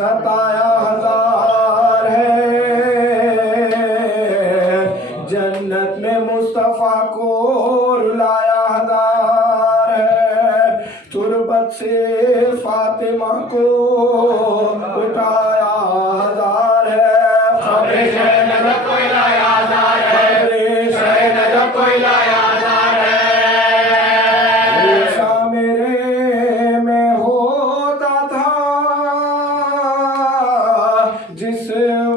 सताया हजार है, जन्नत में मुस्तफा को रुलाया हजार है, तुरबत से फातिमा को उठाया हजार है, खबरे नजर कोई लाया हजार है, खबरे नजर कोई लाया हजार है। ऐसा मेरे में होता था जिस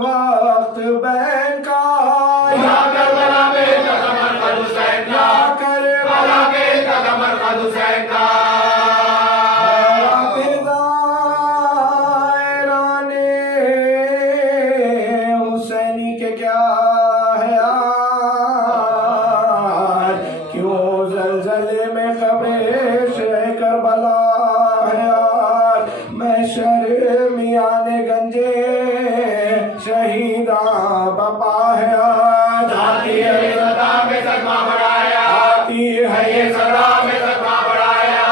वक्त बैंक का या करबला में कदम हुसैन का, करबला में कदम हुसैन का, हुसैनी के क्या है यार, क्यों जलजले में कब्र से करबला है यार, मैं शर्मियाने गंजे शहीदा बपा है यार, आती है ये सदा में सदमा बढ़ाया, आती है ये सदा में सदमा बढ़ाया,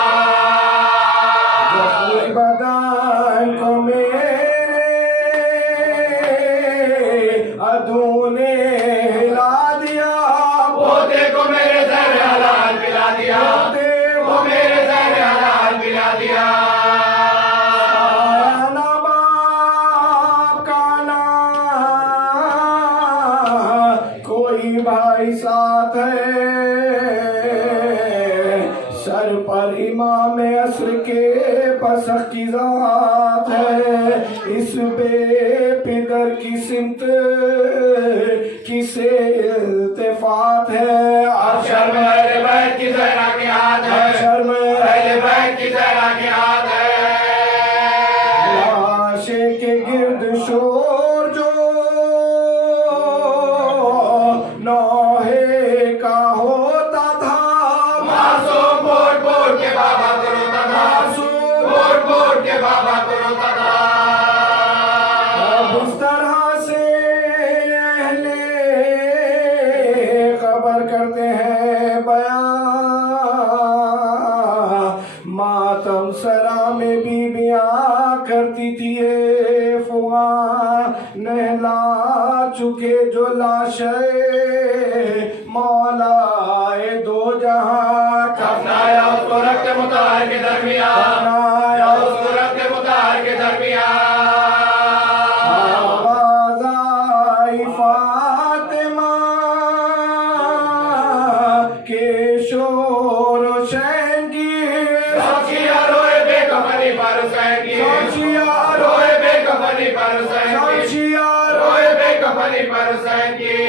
बदन को मेरे अधू ने हिला दिया, पोते को मेरे ज़हर हलाल पिला दिया, पोते को मेरे ज़हर हलाल पिला दिया, ना बाप का ना कोई भाई साथ है, सर पर इमाम असर के पसख की जात है, इस बेपिदर की सिमत किसे इल्तिफात है, अक्षर में अहले बैत की ज़हरा की याद है, अक्षर में अहले बैत की ज़हरा की याद है, लाशे के गिर्द शोर जो नौहे का होता था, मासूम बोल बोल के बाबा को रोता था, मासूम बोल बोल के बाबा को रोता था, अब उस तरह से अहले खबर करते हैं बयां, मातम सरा में बीबियां करती थी ये फुआ, नहला चुके जो लाशे मौलाए दो जहां, कफनाया उसको रक्त मुताहर के दरमियां, कफनाया उसको रक्त मुताहर के दरमियां, आवाज़ आई फातिमा के शोर हुसैन की, साक्षिया रोए बेकफनी पर हुसैन की, साक्षिया रोए बेकफनी पर हुसैन की, साक्षिया रोए बेकफनी पर हुसैन की,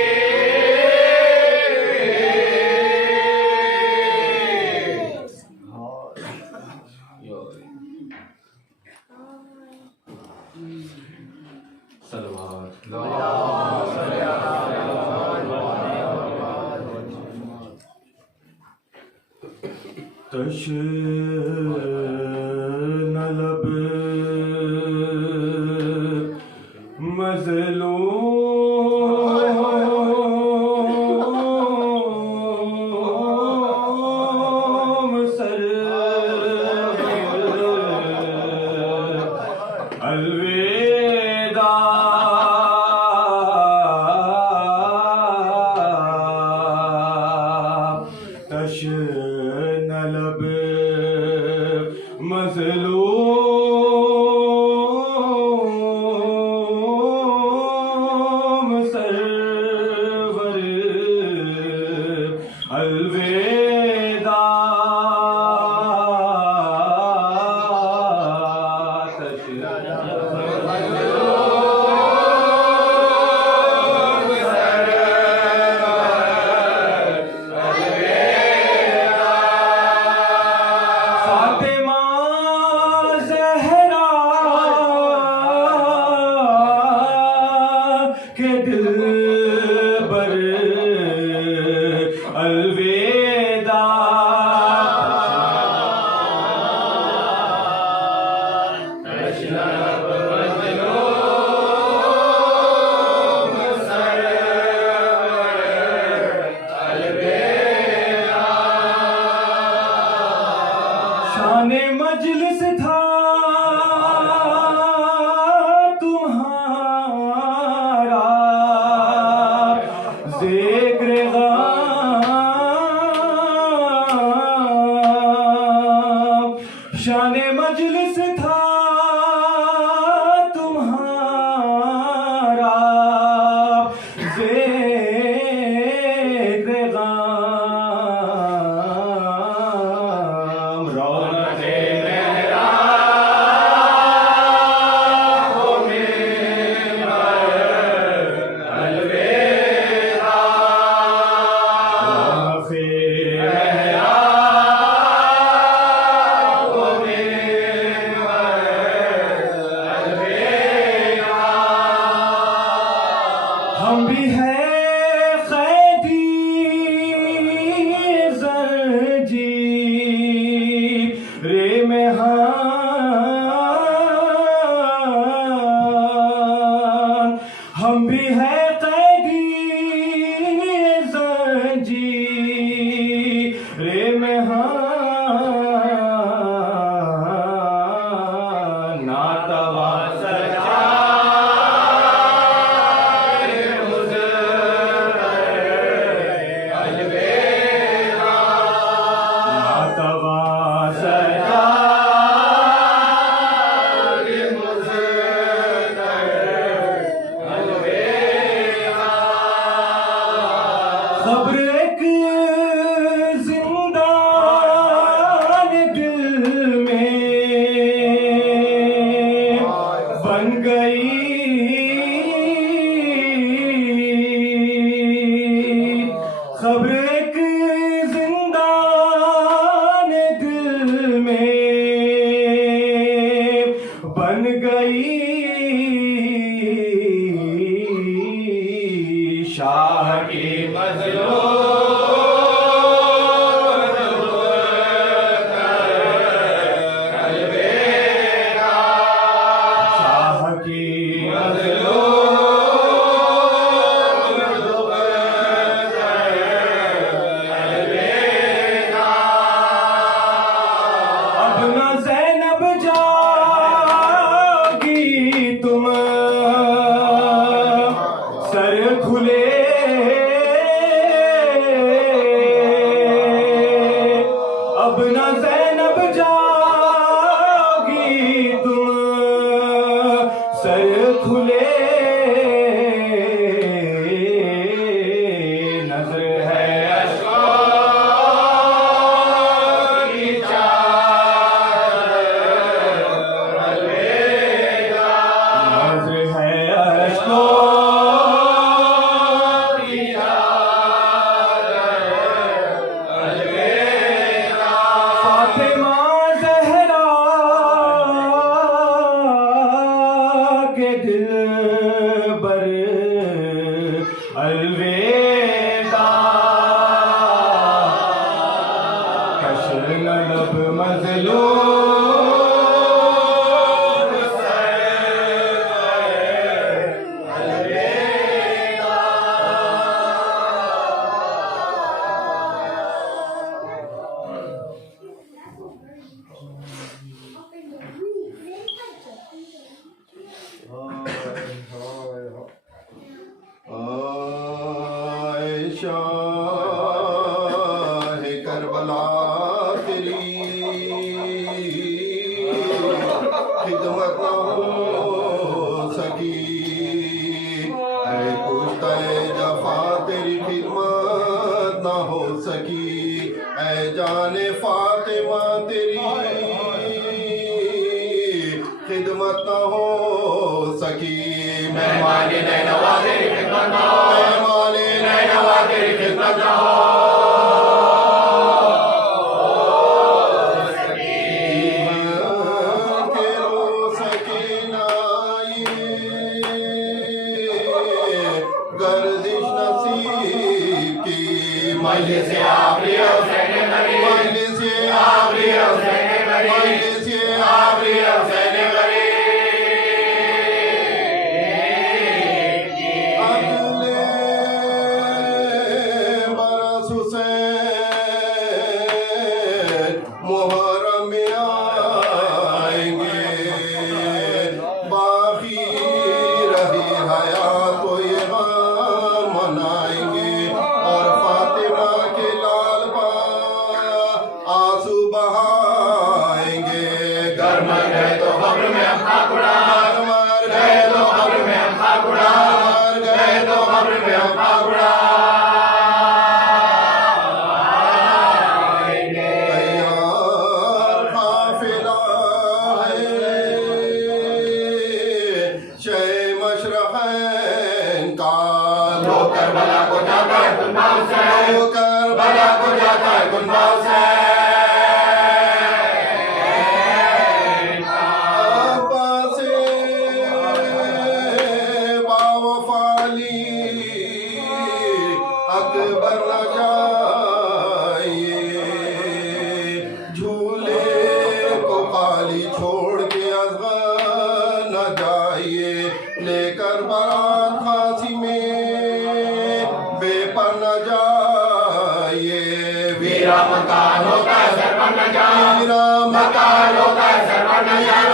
तश न लब मज़लूम सर अलविदा, तश न लब मजलिस था तुम्हारा ज़िक्र गाम रौनक़े मेहराब हो मिंबर अलविदा रौनक़े मेहराब हो मिंबर अलविदा हम भी हैं क़ैदी ज़ंजीर में हम भी हैं क़ैदी ज़ंजीर में नातवा खबर एक जिंदान दिल में बन गई खबर एक जिंदान दिल में बन गई शाह की अब न ज़ैनब जागी तुम सर खुले अब न ज़ैनब जागी तुम सर खुले नज़र है अशक़ों की चादर अलविदा नज़र है अशक़ों की चादर अलविदा फ़ातिमा ज़हरा के दिलबर अलविदा कशर न लब मज़लूम अलविदा आयशा है करबला तेरी खिदमत न हो सकी ऐ कुश्ता जफा तेरी खिदमत न हो सकी ऐ जाने फातिमा तेरी खिदमत न हो सकी मेहमाने नैनवा तेरी खिदमत न हो मेहमाने नैनवा तेरी खिदमत न हो के रो सके नाई गर्दिश नसीब की मजलिस आखिरी हुसैन गरीब मजलिस आखिरी हुसैन गरीब मजलिस आखिरी हुसैन गरीब अगले मर गए तो कब्र में हम खाक उड़ा, मर गए तो कब्र में हम खाक उड़ा, मर गए तो कब्र में हम खाक उड़ा। तैयार काफिला है शे मशरक़ैन का, लो करबला को जाता है कुनबा हुसैन, लो करबला को जाता है कुनबा हुसैन। अकबर न जाइए झूले को खाली छोड़ के असगर न जाइए, लेकर बारात फांसी में बेपर न जाइए। वीरा मकान होता है सरवर न जाए, वीरा मकान होता है सरवर न जाए,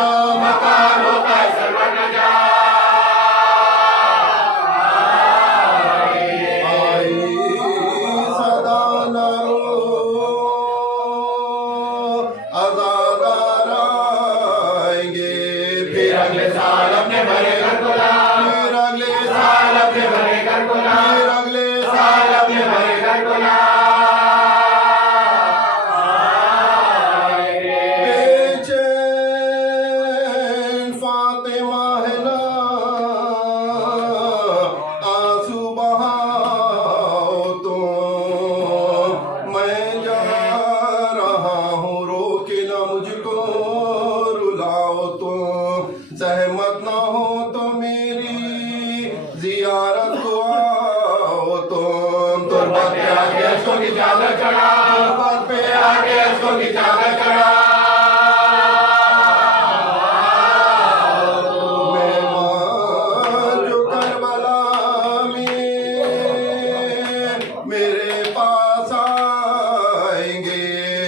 मकान होता है सरवर न जाए। अगले साल अपने भरे घर को ला, फिर अगले साल अपने भरे घर को ला, फिर अगले साल अपने भरे घर को ला। बेचैन फातिमा है ना आंसू बहाओ तो, मैं जा रहा हूँ रोके ना मुझको रुलाओ तो, सहमत न हो तो मेरी जियारत को आओ तुम। तुर्बत पे आके अश्कों की चादर चढ़ा, तुर्बत पे आके अश्कों की चादर चढ़ा। मेहमान जो करबला में मेरे पास आएंगे,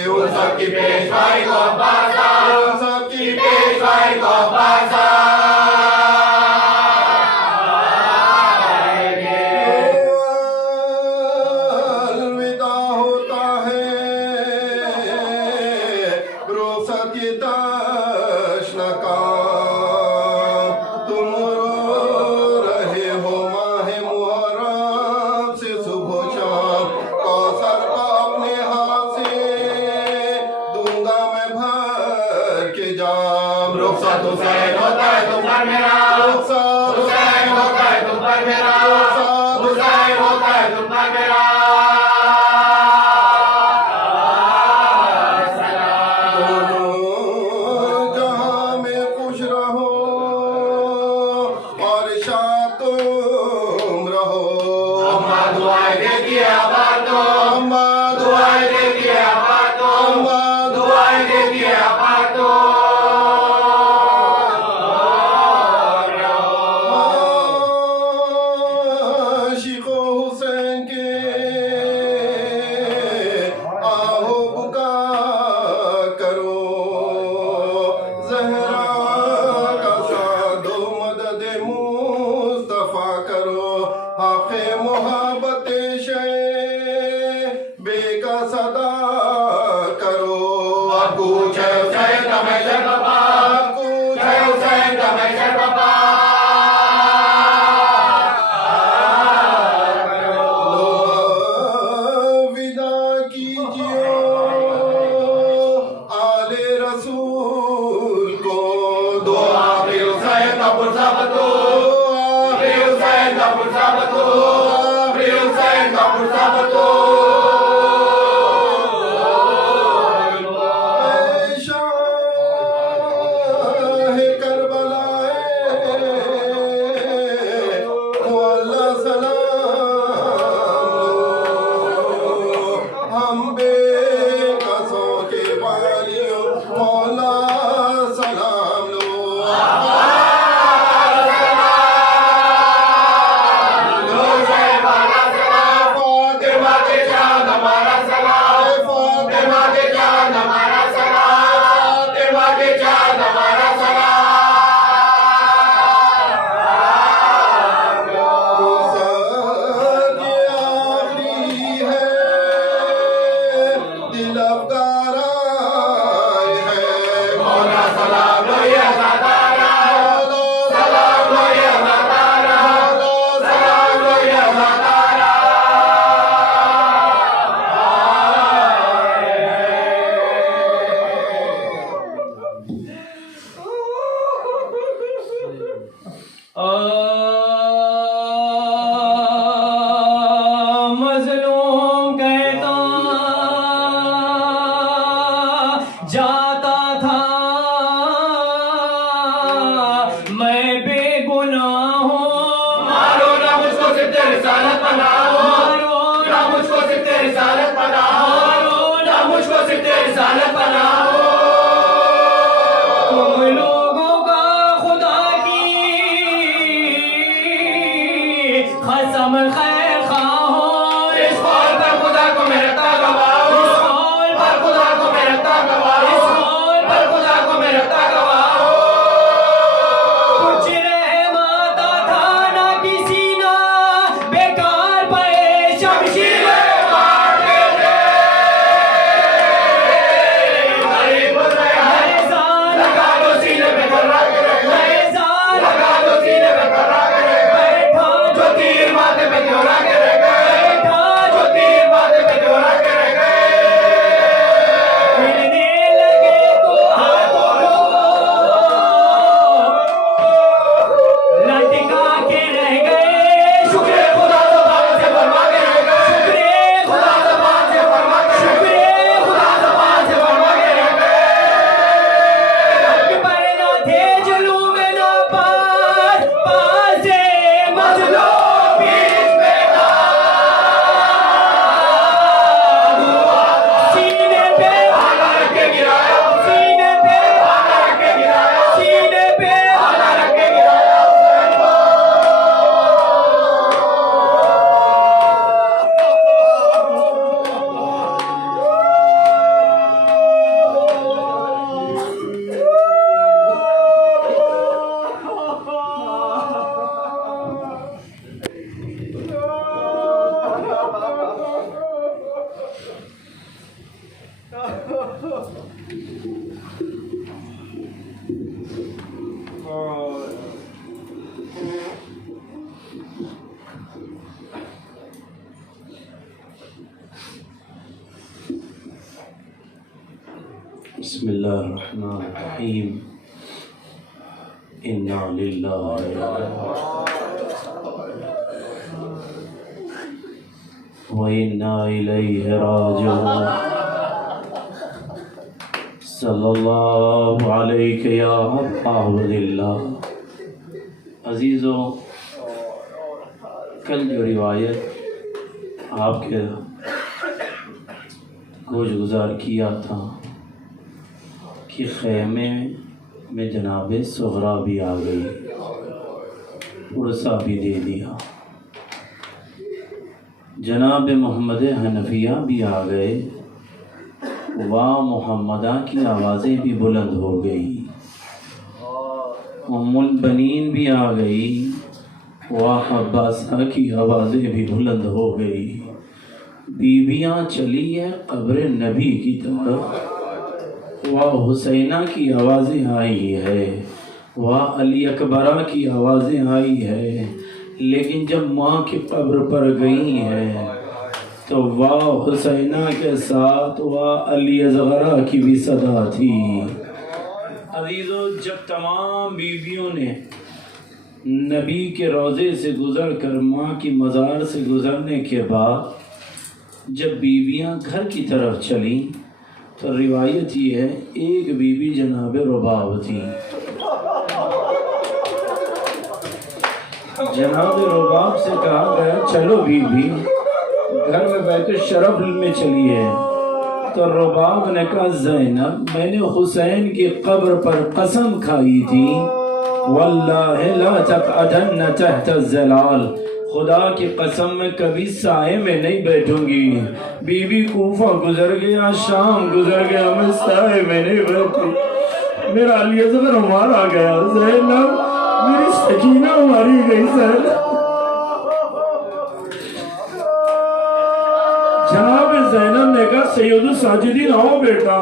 उन सबकी पेशवाई को अब्बास, उन सबकी पेशवाई को अब्बास। अलविदा होता है रुखसत ये तश्न का, तुम रो रहे हो माहे मुहर्रम से सुबह शाम, कौसर को अपने हाथ से दूंगा मैं भर के जाम। रुखसत हुसैन होता है तुम पर मेरा, रुखसत हुसैन होता है तुम पर मेरा, रुखसत हुसैन होता है तुम पर मेरा। दोनों जहां में खुश रहो और शाद तुम रहो। अम्मा दुआएं देती है आबाद दो, अम्मा दुआएं देती है आबाद दो, अम्मा दुआएं देती है आबाद दो। आशिको हुसैन के आहो बुका करो, ज़हरा का सादो मदद मुस्तफा करो, हाक़े मोहब्बत शे बेका सदा करो। अबू जय हुसैन का महशर बाबा, अबू जय हुसैन का महशर बाबा। विदा कीजिए आले रसूल को, दो आखिरी हुसैन का पुरसा बतो, आखिरी हुसैन का पुरसा बतो, आखिरी हुसैन का पुरसा बतो। शाह करबला मौला सलाम, हम बेकसों के वालियों मौला सलाम लो। लो मजलूम कहता जाता था मैं बेगुनाह हूँ। मारो ना मुझको सिर्फ तेरी रिसालत बनाओ, ना मुझको सिर्फ तेरी रिसालत बनाओ, ना मुझको सिर्फ तेरी रिसालत बनाओ। तुम लोगों का खुदा की कसम खैर खाओ, इस कौल पर खुदा को मेरा गवाओ, इस कौल पर खुदा को मेरा गवाओ, इस कौल पर खुदा को मेरा गवाओ। कुछ रहमाता था ना किसी ना बेकार पे शमशीर लगा दो सीने पे कर्रा के रख, लगा दो सीने पे कर्रा के रख, जो तीर माथे पे जोड़ा के रख गए, जो तीर माथे पे जोड़ा के रख गए। हिलने लगे तो हाथों को लटका के रह गए। शुक्र खुदा ज़बान से फरमा के रह गए, शुक्र खुदा ज़बान से फरमा के रह गए, खुदा ज़बान से फरमा के रह गए। पर न थे जुलूम न पास पासे मजलूम बीच में सीने पे आला रख के गिराया, सीने पे आला रख के गिराया, सीने पे आला रख के गिराया। बिस्मिल्लाहिर्रहमानिर्रहीम। इन्ना लिल्लाहि व इन्ना इलैहि राजिऊन। सल्लल्लाहु अलैहि या अब्दिल्लाह। अजीज़ो, कल जो रिवायत आपके गोश गुजार किया था कि ख़ैमे में जनाब सुगरा भी आ गई, उर्सा भी दे दिया, जनाब मोहम्मद हनफिया भी आ गए, वाह मोहम्मदा की आवाज़ें भी बुलंद हो गई, उम्मुल बनीन भी आ गई, वाह अब्बासा की आवाज़ें भी बुलंद हो गई। बीबियाँ चली है कब्र नबी की तरफ, वाह हुसैना की आवाज़ें आई है, वाह अली अकबरा की आवाज़ें आई है। लेकिन जब माँ की कब्र पर गई है तो वाह हुसैना के साथ वाह अली असग़रा की भी सदा थी। अजीज़ों, जब तमाम बीवियों ने नबी के रोज़े से गुज़र कर माँ की मज़ार से गुज़रने के बाद जब बीवियाँ घर की तरफ चली तो रिवायत ये है, एक बीवी जनाब रुबाब थी। जनाब रुबाब से कहा गया, चलो बीवी घर में बैठे शरफ में चलिए। तो रुबाब ने कहा, ज़ैनब, मैंने हुसैन की कब्र पर कसम खाई थी, वल्लाहि ला तक़अदन्न तहत ज़िलाल, खुदा की कसम में कभी साए में नहीं बैठूंगी। बीबी कूफा गुजर गया, शाम गुजर गया, मैं साए में नहीं बैठी। मेरा अली असग़र मारा गया, ज़ैनब मेरी सकीना मारी गई। जनाब ज़ैनब ने कहा, सैयदुल साजिदीन, आओ बेटा,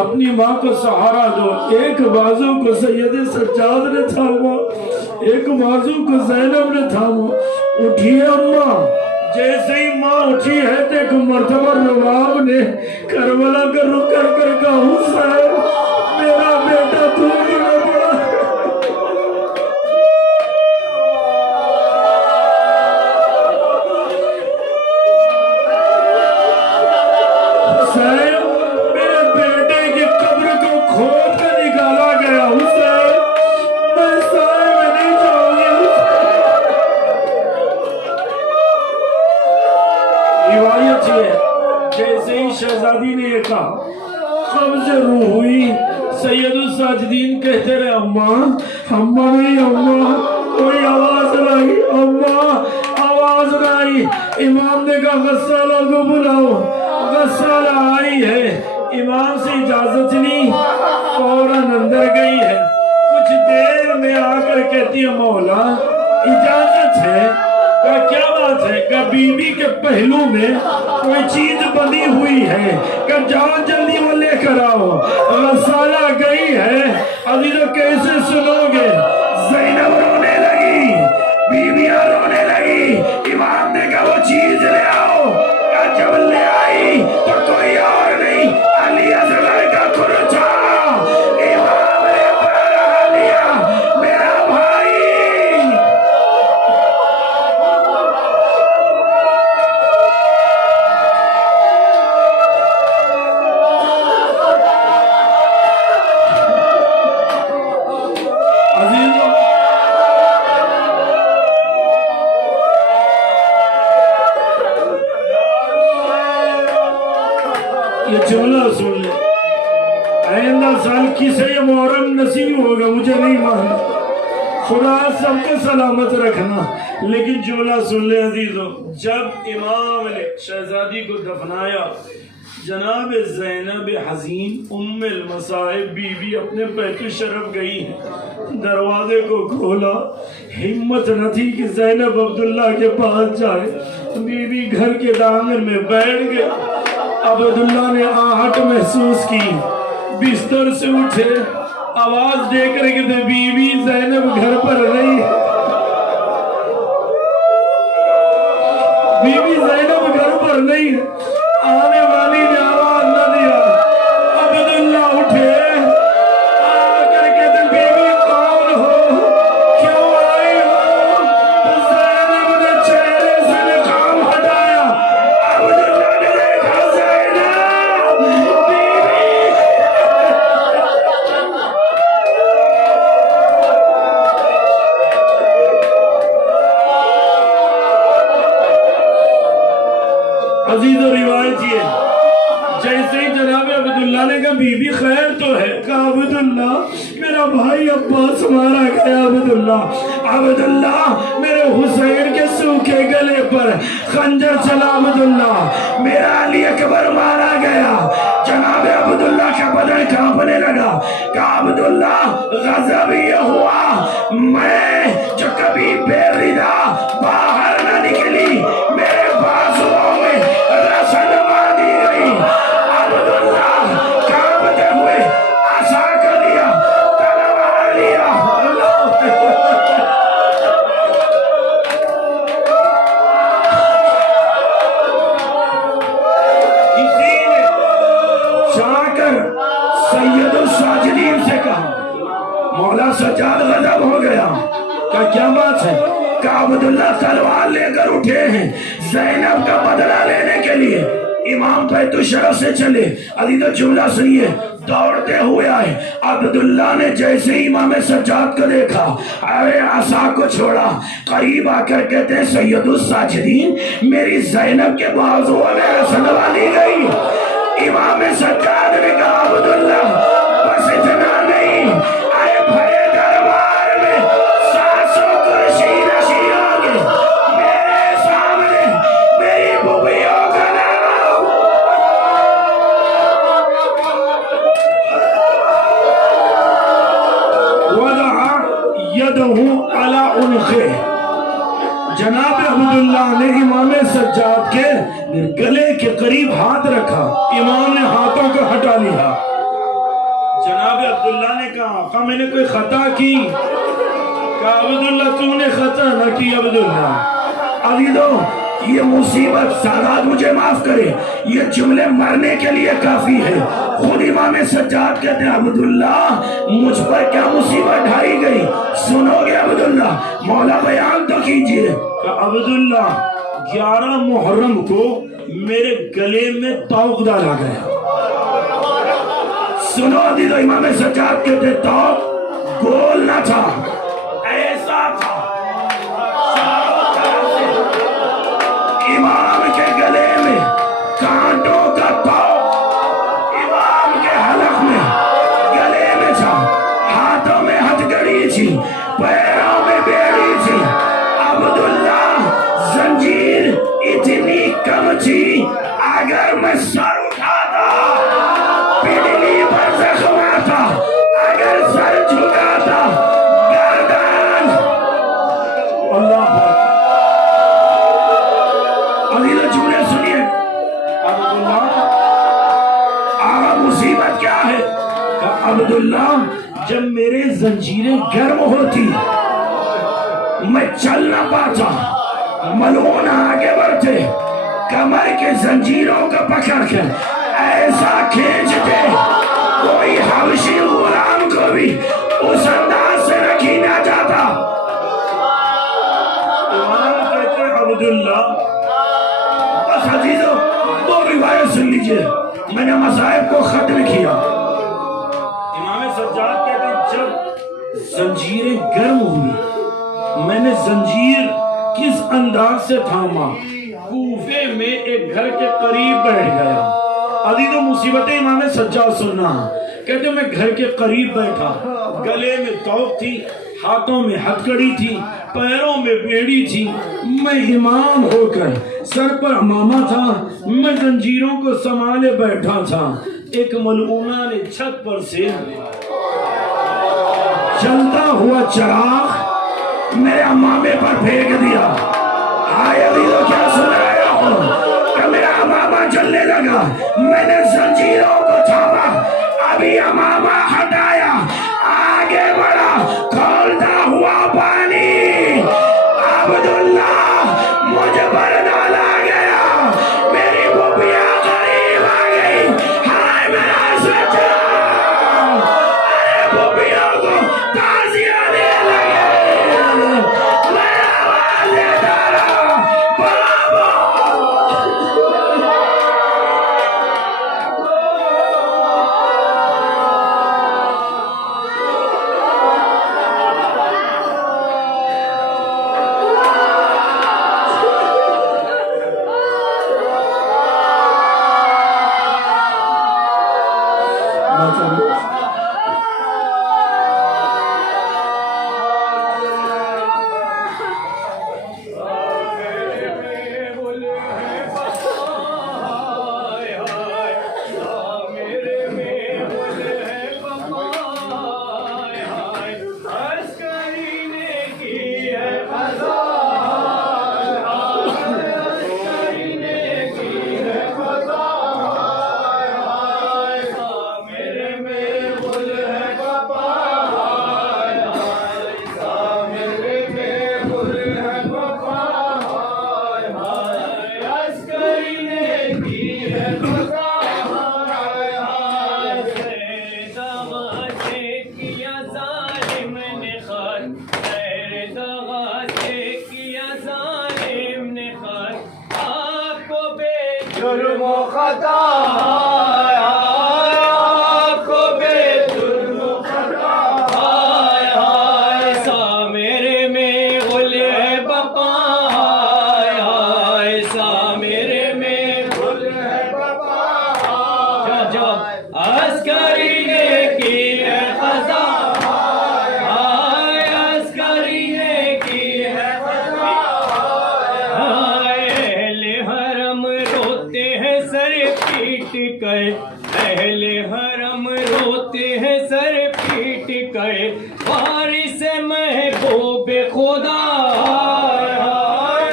अपनी माँ को सहारा दो। एक बाजू को सैयद सज्जाद ने थामा, एक बाजू को ज़ैनब ने थामा। उठिए अम्मा। जैसे ही माँ उठी है तो एक मर्तबा नवाब ने करबला का रुख कर कहा, हुसैन मेरा बेटा धूप में पड़ा। शहजादी ने ये कहा, कब्ज़ रूह हुई। सैयदुल साजिदीन कहते रहे, अम्मा अम्मा नहीं अम्मा, कोई आवाज नहीं अम्मा, आवाज नहीं। इमाम ने कहा गस्साला को बुलाओ। गस्साला आई है, इमाम से इजाजत ली, फौरन अंदर गई है। कुछ देर में आकर कहती है, मौला इजाजत है। का क्या बात है? का बीबी के पहलू में कोई चीज बनी हुई है, का जाओ जल्दी वो लेकर आओ। गस्साला गई है, अभी तो कैसे सुनोगे? ज़ैनब रोने लगी, बीवियां रोने लगी। इमाम ने कहा वो चीज ले आओ। का जब ले आई तो कोई और नहीं, अली असगर का कुर्ता। इमाम ने पढ़ा लिया, मेरा भाई। ये जुमला सुन ले, आइंदा साल किसे ये मुहर्रम नसीब होगा मुझे नहीं मालूम, खुदा सबको सलामत रखना। लेकिन जुमला सुन ले अजीजों, जब इमाम ने शहजादी को दफनाया, जनाब ज़ैनब हज़ीन उम्मुल मसाइब बीबी अपने पैतु शरफ गई है। दरवाजे को खोला, हिम्मत न थी कि ज़ैनब अब्दुल्ला के पास जाए। बीबी घर के दामन में बैठ गए। अब्दुल्ला ने आहट महसूस की, बिस्तर से उठे, आवाज देकर के बीबी ज़ैनब घर पर नहीं। बीबी ज़ैनब घर पर नहीं, आने वाली ने आवाज न दिया। अब्दुल्ला उठे, आकर कहते बीबी कौन हो, क्यों आई हो? ज़ैनब ने चेहरे से निकाब हटाया। अब्दुल्ला ने देखा ज़ैनब बीबी। अजीज़ और रिवायत ये, जैसे ही जनाब अब्दुल्ला ने कहा बीबी खैर तो है, कहा अब्दुल्ला मेरा भाई अब्बास मारा गया। अब्दुल्ला मेरे हुसैन के सूखे गले पर खंजर चला। अब्दुल्ला मेरा अली अकबर मारा गया। जनाब अब्दुल्ला का बदन कांपने लगा। कहा अब्दुल्ला गजब ये हुआ, मैं जो कभी बेरिदा बाहर न निकली, मेरे बाजुओं में रस्म बांधी गई। अब्दुल्ला कांपते हुए आशा कर दिया, तलवार लिया। किसी ने जाकर सैयदुल साजिदीन से कहा, मौला सज्जाद गजब हो गया। क्या बात है? का अब्दुल्ला तलवार लेकर उठे हैं ज़ैनब का बदला लेने के लिए। इमाम पैतु शरफ से चले। अली तो जुमला सुनिए, दौड़ते हुए आए। अब्दुल्ला ने जैसे ही इमाम सज्जाद को देखा, अरे आसा को छोड़ा, करीब आकर कहते हैं सैयदुल साजिदीन मेरी ज़ैनब के बाजुओं में रस्म वाली गई। इमाम सज्जाद ने कहा अब्दुल्ला बस इतना नहीं, आए भरे दरबार में 700 कुर्सी नशीं होंगे, मेरे सामने मेरी बुबियों का नाम। वदअ यदहु अला उनखे, जनाब अब्दुल्ला ने इमाम सज्जाद के गले के करीब हाथ रखा। इमाम ने हाथों को हटा लिया। जनाब अब्दुल्ला ने कहा आका मैंने कोई खता की? कहा अब्दुल्ला तूने खता न की। अब्दुल्ला अली दो ये मुसीबत सादात मुझे माफ करे, ये जुमले मरने के लिए काफी है। खुद इमाम सज्जाद कहते हैं अब्दुल्ला मुझ पर क्या मुसीबत ढाई गई, सुनोगे अब्दुल्ला? मौला बयान तो कीजिए। अब्दुल्ला 11 मुहर्रम को मेरे गले में तौक डाला गया। सुनो अजीजों, इमाम सज्जाद कहते तौक गोल ना था, ऐसा था। इमाम के गले में कांटों का तौक थी, पैरों में बेड़ी थी। अब्दुल्ला जंजीर इतनी कम थी, अगर मैं सर उठाता पिंडली पर जख्म आता, अगर सर झुकाता गर्दन। अल्लाह अली लजूने सुनिए, अब्दुल्ला आगा मुसीबत क्या है? अब्दुल्ला जब मेरे जंजीरें गर्म होती मैं चल ना पाता, मलून आगे बढ़ते कमर के जंजीरों को पकड़ कर ऐसा खींचते कोई हबशी गुलाम को भी उस अंदाज से रखी ना जाता। कहते अब्दुल्ला, बस अजीजों दो रिवायत सुन लीजिए, मैंने मसाइब को खत्म किया। इमाम सज्जाद कहते जब जंजीरें गर्म हुई, मैंने जंजीर किस अंदाज से थामा, कूफे में एक घर के करीब बैठ गया। अजीजों मुसीबतें इमाम सज्जाद सुनना। कहते मैं घर के करीब बैठा, गले में तौक थी, हाथों में हथकड़ी थी, पैरों में बेड़ी थी। मैं इमाम होकर सर पर अमामा था, मैं जंजीरों को संभाले बैठा था। एक मलूना ने छत पर से चलता हुआ चिराग मेरे अमामे पर फेंक दिया। आए अभी तो क्या सुन रहे हो कि मेरा अमामा जलने लगा। मैंने जंजीरों को थामा, अभी अमामा हटाया, आगे बढ़ा, खोलता हुआ पानी अब्दुल्ला मुझ पर डाला गया। मेरी बुबिया करीब आ गई। हाय मेरा सच्चा, अरे बुबियों को ताजिया दे लगे। मैं आवाज देता रहा, बाबा। अहले हरम रोते हैं सर पीट कर, बारिश महबूब खुदा,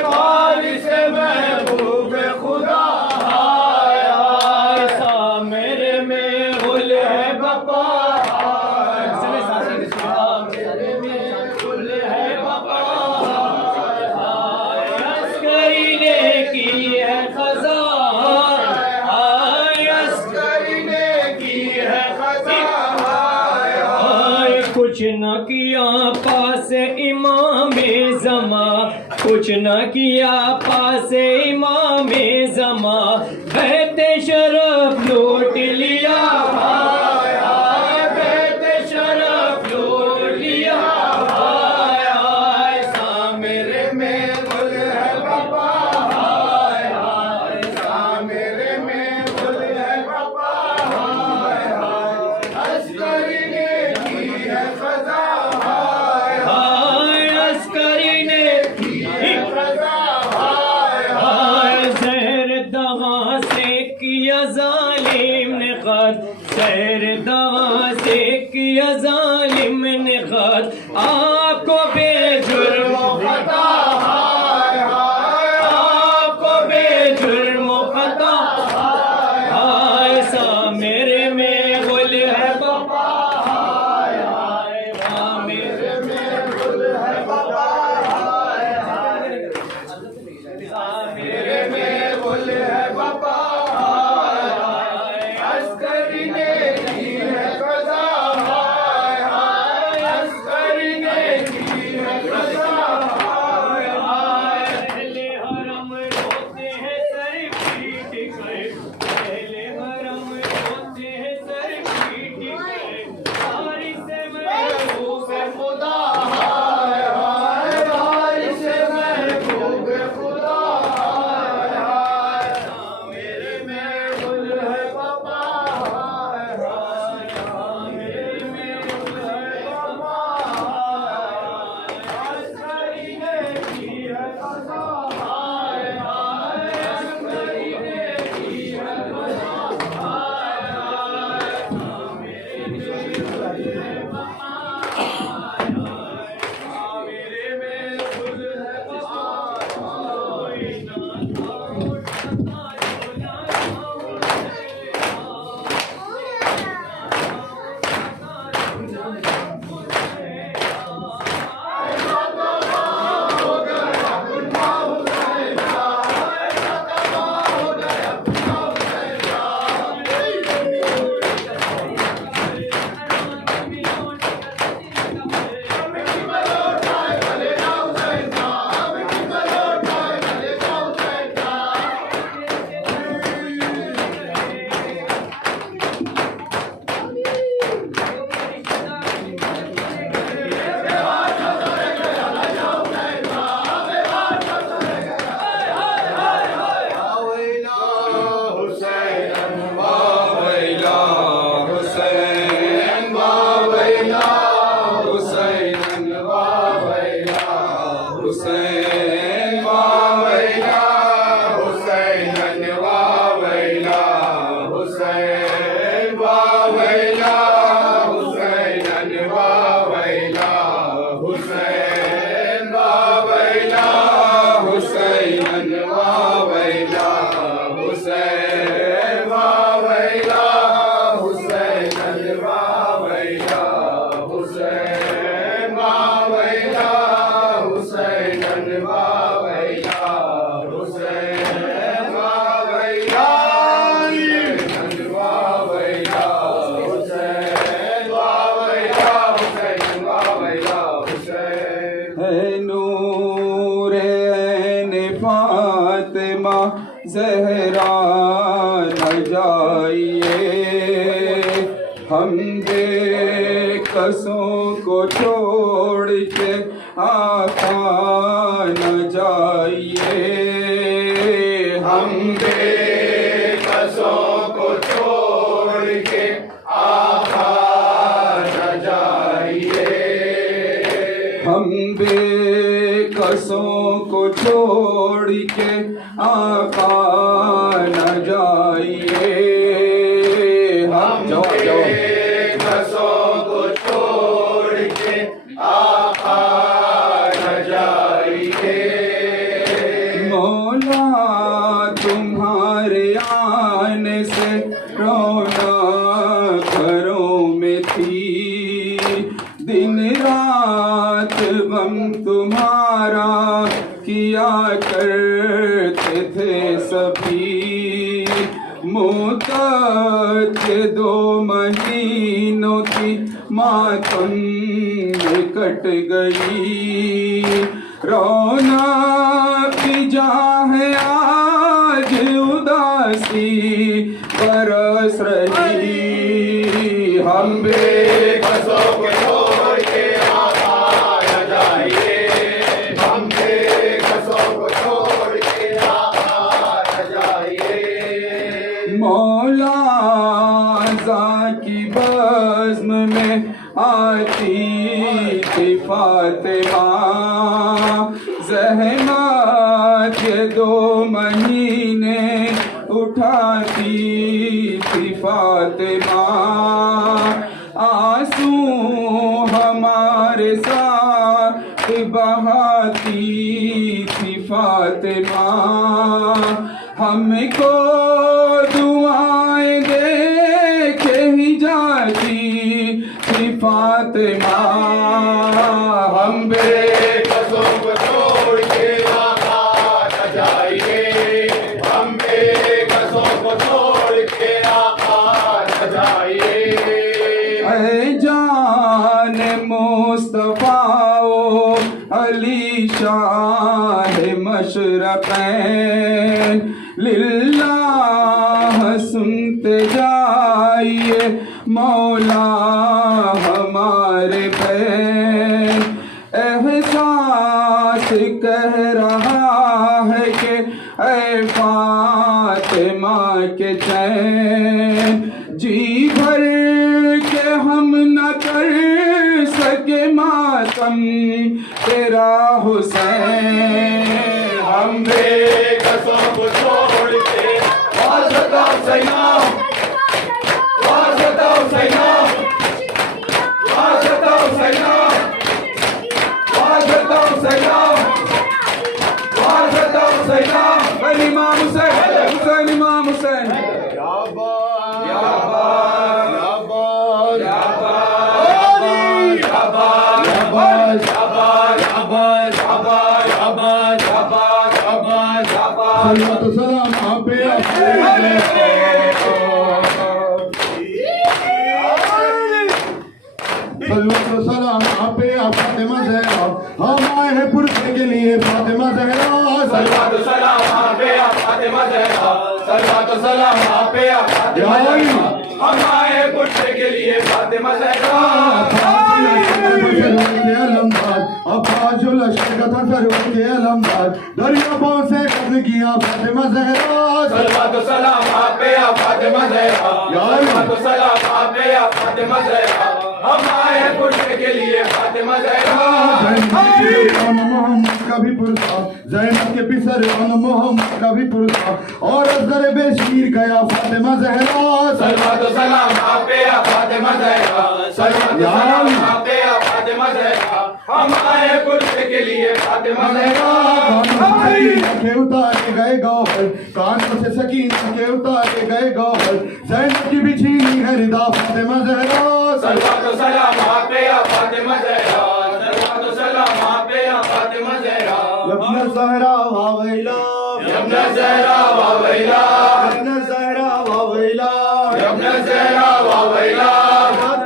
बारिश महबूब खुदा, मेरे में गुल है बपा, मेरे में गुल है बपा, अस्करी ने की है खजा, कुछ न किया पास इमाम ज़मा, कुछ न किया पास इमाम ज़मा, बैते शरफ लूट लिया, बैते शरफ लूट लिया, मेरे में गुल है बाबा, मेरे में गुल है बाबा, अस्करी ने की है खजा, मोहब्बत आपको बेजुर्म खता, आपको बेजुर्म खता, ऐसा मेरे में गुल है बाबा, मेरे में गुल है बाबा, मेरे में गुल है बाबा, अस्करी ने की है कज़ा, अस्करी ने की है कज़ा, पहले हरम रोते हैं सर पीट कर, पहले हरम रोते हैं सर पीट कर, बारिश से महबूब खुदा, बारिश से महबूब खुदा, मेरे में गुल है बाबा, मेरे में गुल है बाबा, अस्करी ने की है कज़ा, अस्करी ने की है कज़ा, मेरे में गुल है बाबा, मेरे में गुल है बाबा, कोई ना ज़हरा न जाइए, हम बेकसों को छोड़ के आका न जाइए, हम बेकसों को छोड़ के आका न जाइए, हम बेकसों को छोड़ के आका न जाइए, हम बेकसों को छोड़ के आका न जाइए। मौला तुम्हारे आने से रौनक घरों में थी, दिन रात गम तुम्हारा किया करते थे सभी, मुद्दत 2 महीनों की मातम में कट गई, रौनक जहाँ है आज उदासी बरस रही, हम बेकसों को छोड़ के आका न जाइए, हम बेकसों को छोड़ के आका न जाइए। मौला की बज़्म में आती थी फातिमा, ज़हमत 2 महीने उठाती थी फातिमा, आंसू हमारे साथ बहाती थी फातिमा, हमको दुआएं दे के ही जाती थी फातिमा। हम बेकसों को छोड़ के आका न जाइए, हम बेकसों को छोड़ के आका न जाइए। जान मुस्तफा ओ अली शाह मशरक़ैन, लिल्लाह सुनते जाइए मौला हमारे बैन। एहसास कह रहा है कि ऐ फातिमा के चैन, जी भर के हम न कर सके मातम तेरा हुसैन। हम बेकसों को छोड़ के वास्ता सैनाम, वास्ता सैनाम, वास्ता सैनाम, वास्ता सैनाम, वास्ता सैनाम। इमाम हुसैन, हुसैन इमाम हुसैन। या बात, या बात, या बात, या बात, या बात, या बात, या बात, या बात, या बात, या बात, या बात, या बात, या बात। सल्लल्लाहु सलाम आप पे सल्लल्लाहु सलाम आप पे फातिमा ज़हरा, हम आए हैं पुरसे के लिए फातिमा ज़हरा। सल्लल्लाहु सलाम आप पे फातिमा ज़हरा, सल्लल्लाहु सलाम आप पे फातिमा ज़हरा, हम आए हैं पुरसे के लिए फातिमा ज़हरा। दरियाओं से कत्ल किया फातिमा ज़हरा। सल्लल्लाहु सलाम आप पे फातिमा ज़हरा, सल्लल्लाहु सलाम आप पे फातिमा ज़हरा, हम आए हैं पुरसे के लिए फातिमा ज़हरा। मोहम्मद का भी पुरसा, ज़ैनब के पिसर मोहम्मद का भी पुरसा, और असगर बेशीर गया फातिमा ज़हरा। सल्लल्लाहु सलाम आप पे फातिमा ज़हरा, सल्लल्लाहु सलाम आप पे फातिमा ज़हरा, हम आए हैं पुरसे के लिए फातिमा ज़हरा। के उतारे गए गौहर, कानों से सकीना के उतारे गए गौहर, ज़ैनब की भी छीनी है रिदा फातिमा ज़हरा। सल्लल्लाहु सलाम आप पे फातिमा ज़हरा, सल्लल्लाहु सलाम आप पे फातिमा ज़हरा। यब्न ज़हरा वा वैला, यब्न ज़हरा वा वैला, यब्न ज़हरा वा वैला, यब्न ज़हरा वा वैला,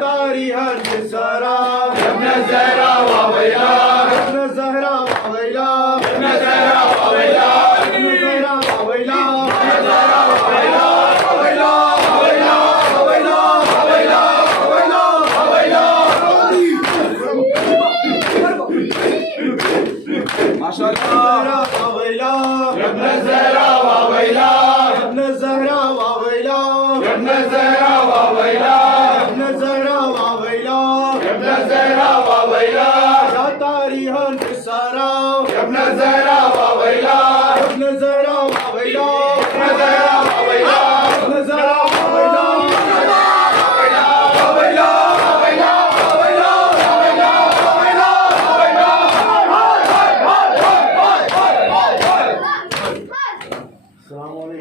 तारी हर सारा, यब्न ज़हरा वा वैला, यब्न ज़हरा वा वैला, यब्न ज़हरा वा वैला, यब्न ज़हरा वा वैला, यब्न ज़हरा वा वैला, वैला वैला वैला वैला वैला वैला। माशाअल्लाह वैला, यब्न ज़हरा वा वैला, यब्न ज़हरा वा वैला, यब्न ज़हरा वा वैला, यब्न ज़हरा वा वैला, यब्न ज़हरा वा वैला, या तारीख़ सारा, यब्न ज़हरा